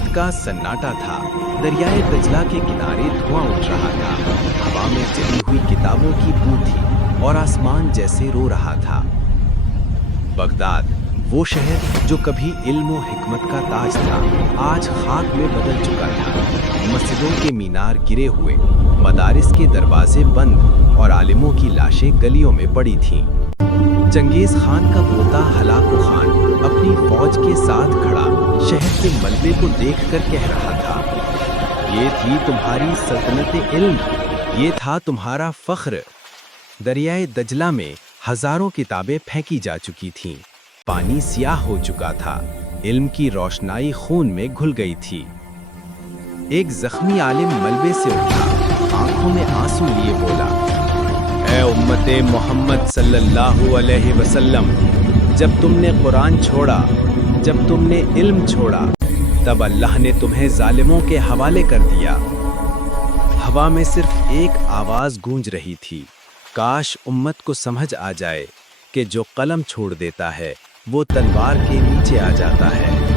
रात का सन्नाटा था। दरियाए दजला के किनारे धुआं उठ रहा था। हवा में जली हुई किताबों की बू थी और आसमान जैसे रो रहा था। बगदाद, वो शहर जो कभी इल्म और हिकमत का ताज था, आज खाक में बदल चुका था। मस्जिदों के मीनार गिरे हुए, मदारिस के दरवाजे बंद और आलिमों की लाशें गलियों में पड़ी थीं। चंगेज खान का पोता हलाकू खान अपनी फौज के साथ खड़ा शहर के मलबे को देखकर कह रहा था, ये थी तुम्हारी सल्तनत इल्म, ये था तुम्हारा फख्र। दरियाए दजला में हजारों किताबें फेंकी जा चुकी थीं। पानी सियाह हो चुका था। इल्म की रोशनाई खून में घुल गई थी। एक जख्मी आलिम मलबे से उठा, आंखों में आंसू लिए बोला, ऐ उम्मते मोहम्मद सल्लल्लाहु अलैहि वसल्लम, जब तुमने कुरान छोड़ा, जब तुमने इल्म छोड़ा, तब अल्लाह ने तुम्हें जालिमों के हवाले कर दिया। हवा में सिर्फ एक आवाज गूंज रही थी, काश उम्मत को समझ आ जाए कि जो कलम छोड़ देता है वो तलवार के नीचे आ जाता है।